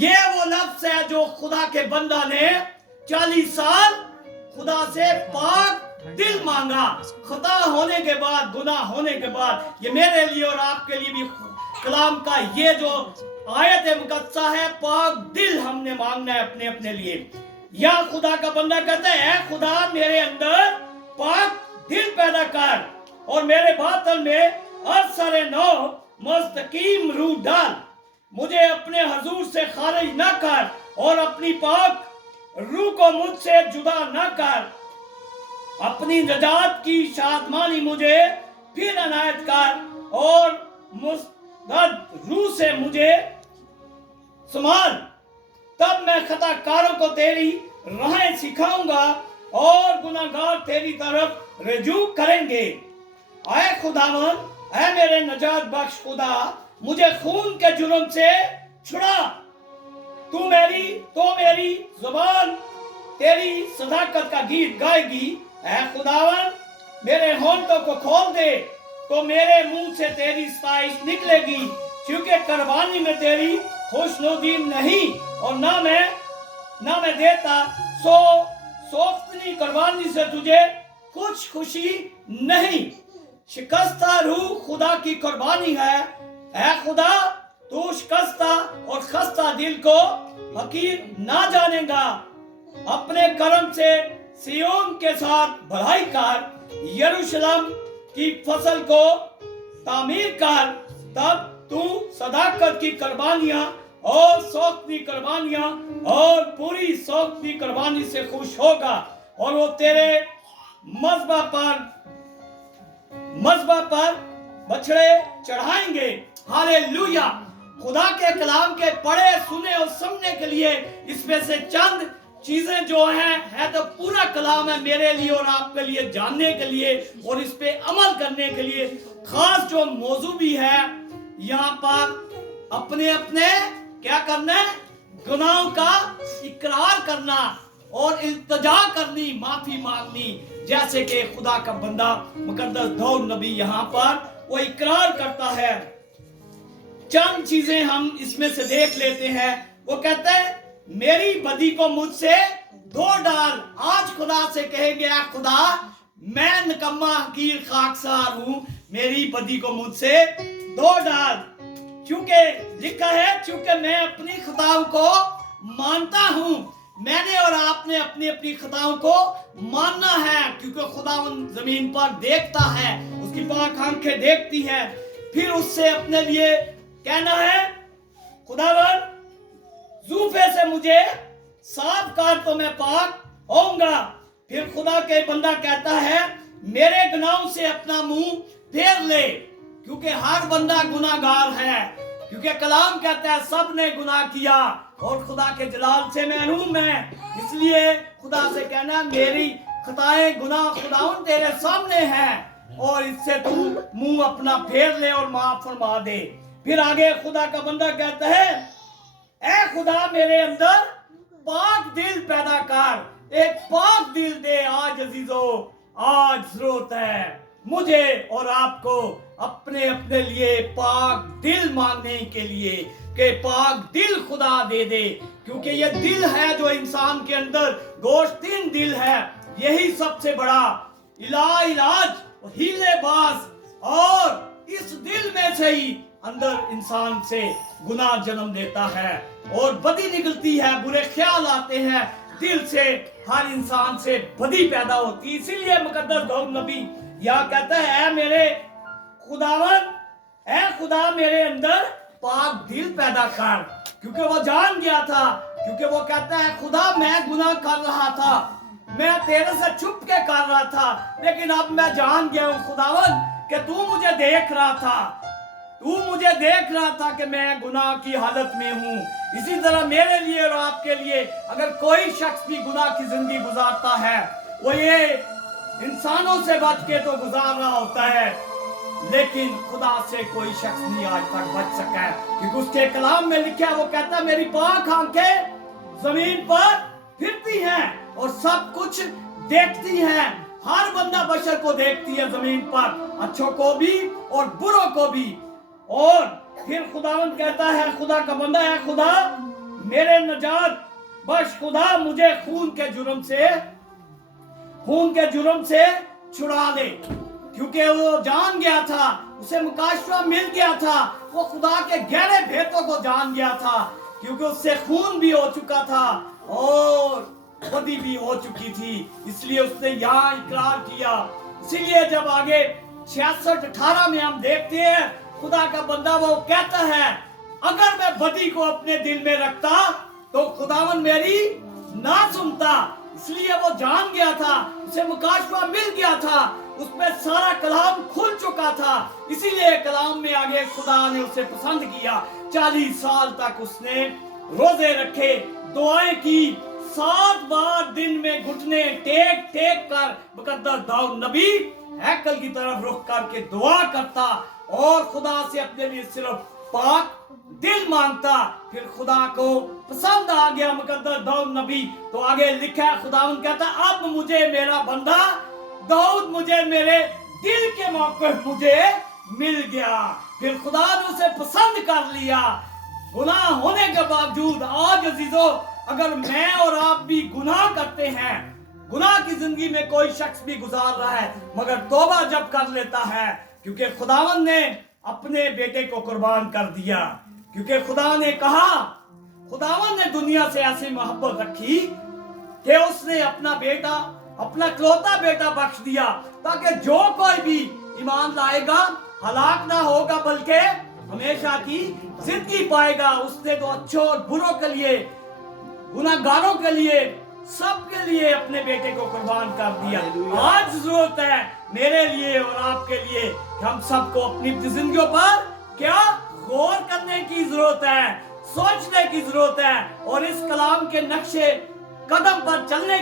ये वो लफ्ज है जो खुदा के बंदा ने 40 साल खुदा से पाक दिल मांगा। खता होने के बाद, गुनाह होने के बाद, ये मेरे लिए और आपके लिए भी कलाम का ये जो आयत मुकद्दसा है, पाक दिल हमने मांगना है अपने अपने लिए। या खुदा का बंदा कहता है, खुदा मेरे अंदर पाक दिल पैदा कर और मेरे बातन में अरसरे नौ मुस्तकीम रूह डाल। मुझे अपने हजूर से खारिज न कर और अपनी पाक रूह को मुझसे जुदा न कर। अपनी नजात की शादमानी मुझे फिर अनायत कर और मुस्तद रूह से मुझे संभाल। तब मैं खताकारों को तेरी राहें सिखाऊंगा और गुनाहगार तेरी तरफ रुजू करेंगे। आए खुदावन, ऐ मेरे नजात बख्श खुदा, मुझे खून के जुर्म से छुड़ा। तो मेरी जुबान तेरी सदाकत का गीत गाएगी। ऐ खुदावन, मेरे होंठों को खोल दे तो मेरे मुंह से तेरी सताइश निकलेगी। क्योंकि कुर्बानी में तेरी खुशनुदी नहीं और ना मैं देता सोख्तनी कुर्बानी से तुझे कुछ खुशी नहीं। शिकस्ता रूह खुदा की कुर्बानी है। ऐ खुदा, तू शिकस्ता और खस्ता दिल को हकीर ना जानेगा। अपने कर्म से सियोन के साथ भलाई कर, यरूशलेम की फसल को तामीर कर। तब तू सदाकत की कुर्बानियां और सौख्ती कुर्बानियां और पूरी सौख्ती कुर्बानी से खुश होगा और वो तेरे मज़बा पर बछड़े चढ़ाएंगे। हालेलुया। खुदा के कलाम के पढ़े, सुने और समझने के लिए इसमें से चंद चीजें जो है तो पूरा कलाम है मेरे लिए और आपके लिए जानने के लिए और इस पे अमल करने के लिए। खास जो मौजू भी है यहाँ पर अपने अपने क्या करना है, गुनाहों का इकरार करना और इल्तिजा करनी, माफी मांगनी। जैसे कि खुदा का बंदा मुकद्दस दाऊद नबी यहाँ पर वो इकरार करता है। चंद चीजें हम इसमें से देख लेते हैं। वो कहता है, मेरी बदी को मुझसे धो डाल। आज खुदा से कहेंगे, खुदा मैं निकम्मा हकीर खाकसार हूं, मेरी बदी को मुझसे धो डाल। क्योंकि लिखा है, क्योंकि मैं अपनी खताओं को मानता हूं। मैंने और आपने अपनी अपनी खताओं को मानना है, क्योंकि खुदा जमीन पर देखता है, उसकी पाक आंखें देखती है। फिर उससे अपने लिए कहना है, खुदावन जूफे से मुझे साफ कर तो मैं पाक होऊंगा। फिर खुदा के बंदा कहता है, मेरे गुनाहों से अपना मुंह फेर ले, क्योंकि हर बंदा गुनाहगार है। क्योंकि कलाम कहता है, सब ने गुनाह किया और खुदा के जलाल से महरूम है। इसलिए खुदा से कहना, मेरी खताएं गुनाह खुदावन तेरे सामने हैं और इससे तू मुंह अपना फेर ले और माफ फरमा दे। फिर आगे खुदा का बंदा कहता है, ऐ खुदा मेरे अंदर पाक दिल पैदा कर। एक पाक दिल दे आज अजीजो, आज जरूरत है मुझे और आपको अपने अपने लिए पाक दिल मांगने के लिए कि पाक दिल खुदा दे दे। क्योंकि ये दिल है जो इंसान के अंदर गोश्तीन दिल है, यही सबसे बड़ा इलाज हीलेबाज। और इस दिल में से ही अंदर इंसान से गुनाह जन्म देता है और बदी निकलती है, बुरे ख्याल आते हैं। दिल से हर इंसान से बदी पैदा होती। इसीलिए मुकद्दस दाऊद नबी यह कहता है, ऐ मेरे खुदावन, ऐ खुदा मेरे अंदर पाक दिल पैदा कर। क्योंकि वो जान गया था, क्योंकि वो कहता है, खुदा मैं गुनाह कर रहा था, मैं तेरे से छुप के कर रहा था, लेकिन अब मैं जान गया हूं खुदावन कि तू मुझे देख रहा था, तू मुझे देख रहा था कि मैं गुनाह की हालत में हूँ। इसी तरह मेरे लिए और आपके लिए अगर कोई शख्स भी गुनाह की जिंदगी गुजारता है, वो ये इंसानों से बच के तो गुजार रहा होता है, लेकिन खुदा से कोई शख्स नहीं आज तक बच सका है। क्योंकि उसके कलाम में लिखा है, वो कहता है, मेरी पाक आंखें जमीन पर फिरती हैं और सब कुछ देखती हैं। हर बंदा बशर को देखती है जमीन पर, अच्छों को भी और बुरों को भी। और फिर खुदावंद कहता है, खुदा का बंदा है, खुदा मेरे नजात बस खुदा मुझे खून के जुर्म से छुड़ा दे। क्योंकि वो जान गया था, उसे मुकाशवा मिल गया था, वो खुदा के गहरे भेदों को जान गया था, क्योंकि उससे खून भी हो चुका था और बदी भी हो चुकी थी। इसलिए उसने यहाँ इकरार किया। इसीलिए जब आगे 66-18 में हम देखते हैं, खुदा का बंदा वो कहता है, अगर मैं बदी को अपने दिल में रखता तो खुदावन मेरी ना सुनता। इसलिए वो जान गया था, उसे मुकाशवा मिल गया था, उसमें सारा कलाम खुल चुका था। इसीलिए कलाम में आगे खुदा ने उसे पसंद किया। 40 साल तक उसने रोजे रखे, दुआएं की, 7 बार दिन में घुटने टेक कर मुकद्दस दाऊद नबी हैकल की तरफ रुख करके दुआ करता और खुदा से अपने लिए सिर्फ पाक दिल मांगता। फिर खुदा को पसंद आ गया मुकद्दस दाऊद नबी। तो आगे लिखा है, खुदावन कहता, अब मुझे मेरा बंदा दाऊद मुझे मेरे दिल के मौके मुझे मिल गया। फिर खुदा ने उसे पसंद कर लिया। गुनाह होने के बावजूद आज अजीजों, अगर मैं और आप भी गुनाह करते हैं, गुनाह की जिंदगी में कोई शख्स भी गुजार रहा है, मगर तौबा जब कर लेता है, क्योंकि खुदावन ने अपने बेटे को कुर्बान कर दिया, क्योंकि खुदा ने कहा, खुदावन ने दुनिया से ऐसी मोहब्बत रखी कि उसने अपना बेटा, अपना इकलौता बेटा बख्श दिया, ताकि जो कोई भी ईमान लाएगा हलाक ना होगा बल्कि हमेशा की जिंदगी पाएगा। उसने तो अच्छों और बुरों के लिए, गुनाहगारों के लिए, सबके लिए अपने बेटे को कुर्बान कर दिया। आज जरूरत है मेरे लिए और आपके लिए कि हम सबको अपनी जिंदगियों पर क्या गौर करने की जरूरत है, सोचने की जरूरत है और इस कलाम के नक्शे कदम पर चलने